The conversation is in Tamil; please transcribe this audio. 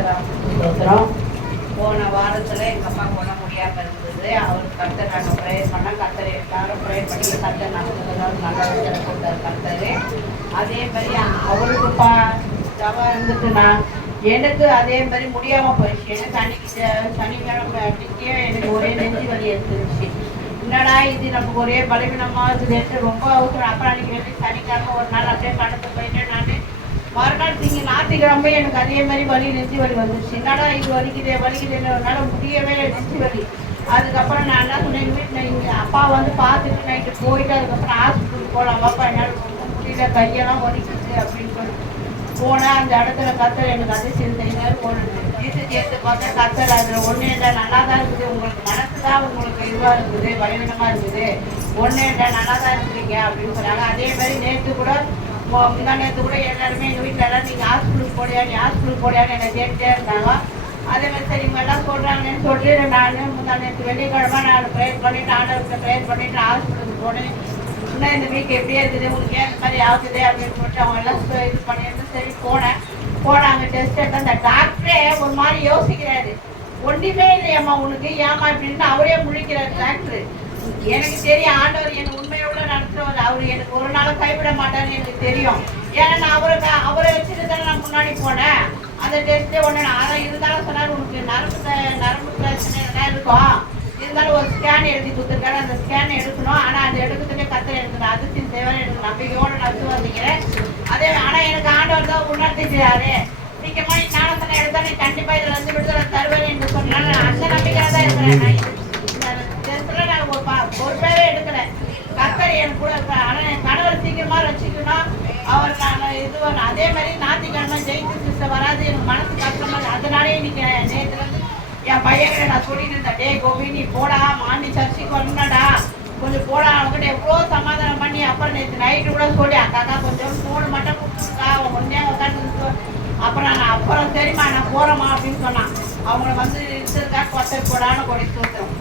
கத்துறோம் போன வாரத்தில் எங்கள் அப்பா போன முடியாமல் இருந்தது. அவர் கத்தர் நாங்கள் ப்ரேயர் பண்ணால் கத்தர் எல்லாரும் ப்ரேயர் பண்ணி கத்தர் நமக்கு நல்லா நல்ல வச்சனை கத்தர் அதே மாதிரி அவருக்கு பா ஜபம் இருந்துட்டு நான் எனக்கு அதே மாதிரி முடியாமல் போயிடுச்சு. எனக்கு அன்னைக்கு சனிக்கிழமை அன்னைக்கே எனக்கு ஒரே நெஞ்சு வலி எடுத்துருச்சு என்னடா இது? நமக்கு ஒரே பலவீனமாக இருக்குதுன்ட்டு ரொம்ப அவசரம். அப்புறம் அன்னைக்கு வெளியே சனிக்கிழமை ஒரு நாள் அப்படியே கடந்து போய் மறுநாள் திங்க ஞாயிற்றுக்கிழமை எனக்கு அதே மாதிரி வலி நெஞ்சு வலி வந்துருச்சு. என்னடா இது வலிக்குதே வலிக்குதுன்னு என்னால் முடியவே இல்லை நெஞ்சு வலி அதுக்கப்புறம் நான் என்ன சொன்னேன் எங்கள் வீட்டில் இங்கே அப்பா வந்து பார்த்துட்டு நைட்டு போயிட்டு அதுக்கப்புறம் ஹாஸ்பிட்டல் போகலாம் பாப்பா என்னால் முடியல கையெல்லாம் வலிக்குது அப்படின்னு சொல்லி போனேன் அந்த இடத்துல கத்தர் எனக்கு அதிசயம் செய்தார் போனேன் வீட்டு சேர்த்து பார்த்தா கத்தர் அதில் ஒன்றே இல்லை நல்லா தான் இருக்குது. உங்களுக்கு மனசு தான் உங்களுக்கு இதுவாக இருக்குது பலவீனமாக இருக்குது. ஒன்றே இல்லை நல்லா தான் இருக்கிறீங்க அப்படின்னு சொன்னாங்க. அதே மாதிரி நேற்று கூட முந்தா நேற்று கூட எல்லாருமே எங்கள் வீட்டில் எல்லாம் நீங்கள் ஹாஸ்பிட்டலுக்கு போடியா நீ ஹாஸ்பிட்டலுக்கு போடியான்னு என்னை கேட்டுட்டே இருந்தாங்க. அதே மாதிரி சரி இவங்க எல்லாம் சொல்கிறாங்கன்னு சொல்லிட்டு நான் முந்தா நேற்று வெள்ளிக்கிழமை நான் ப்ரேயர் பண்ணிட்டு ஆண்டவர்கிட்ட ப்ரேயர் பண்ணிட்டு ஹாஸ்பிட்டலுக்கு போனேன். இன்னும் இந்த வீக் எப்படியே இருக்குது? உங்களுக்கு ஏன் இந்த மாதிரி ஆகுது? அப்படின்னு சொல்லிட்டு அவங்க எல்லாம் இது பண்ணிட்டு சரி போனேன். போனாங்க டெஸ்ட் எடுத்து அந்த டாக்டரே ஒரு மாதிரி யோசிக்கிறாரு. ஒன்றுமே இல்லையம்மா உனக்கு ஏமா அப்படின்னு அவரே முழிக்கிறார் டாக்டர். எனக்கு தெரியும் ஆண்டவர் என்ன உண்மையோட அவர் எனக்கு ஒரு நாள் கைவிட மாட்டார்னு எனக்கு தெரியும். ஏன்னா நான் அவருக்கு அவரை வச்சுட்டு தானே நான் முன்னாடி போனேன். அந்த டெஸ்ட்டே ஒன்று நான் இருந்தாலும் சொன்னார் உனக்கு நரம்பு நரம்பு பிரச்சனை இருக்கும். இருந்தாலும் ஒரு ஸ்கேன் எழுதி கொடுத்துருக்காரு. அந்த ஸ்கேன் எடுக்கணும். ஆனால் அது எடுக்கிறதுக்கே கத்திர எனக்கு அதிர்ச்சியின் தேவை எனக்கு நம்பிக்கையோடு நான் விசுவாசிக்கிறேன் அதே ஆனால் எனக்கு ஆண்டவர் தான் உணர்த்திக்கிறாரு சீக்கிரமா நீ ஞானத்தனை எடுத்தா நீ கண்டிப்பாக இதில் வந்து விடுதலை தருவேன் என்று சொன்னால அந்த நம்பிக்கையாக தான் இருக்கிறேன். நான் இந்த டெஸ்ட்ல நான் ஒரு பொறுப்பே என் கூட ஆனால் ஆனா என் கணவர் சீக்கிரமா ரசிக்கணும் அவர் நான் இது வரும். அதே மாதிரி ஞாயிற்றுக்கிழமை ஜெயித்து சிஸ்டர் வராது. எனக்கு மனசு கஷ்டமா இருக்கு. அதனாலே இன்னைக்கு நேத்துல இருந்து என் பையன்கிட்ட நான் சொல்லிட்டு இருந்தேன் டே கோபி நீ போடா. மாண்டி சர்ச்சுக்கு வரணும்டா கொஞ்சம் போடா. அவங்ககிட்ட எவ்வளோ சமாதானம் பண்ணி அப்புறம் நேற்று நைட்டு கூட சொல்லி அக்காக்கா கொஞ்சம் ஃபோன் மட்டும் கொடுத்துருக்கா. அவன் ஒன்றே உட்காந்து அப்புறம் நான் அப்புறம் சரிம்மா நான் போகிறேம்மா அப்படின்னு சொன்னான். அவங்கள வந்து இருக்கிறதுக்காக கொத்தர் போடான்னு கொடி தூத்துறோம்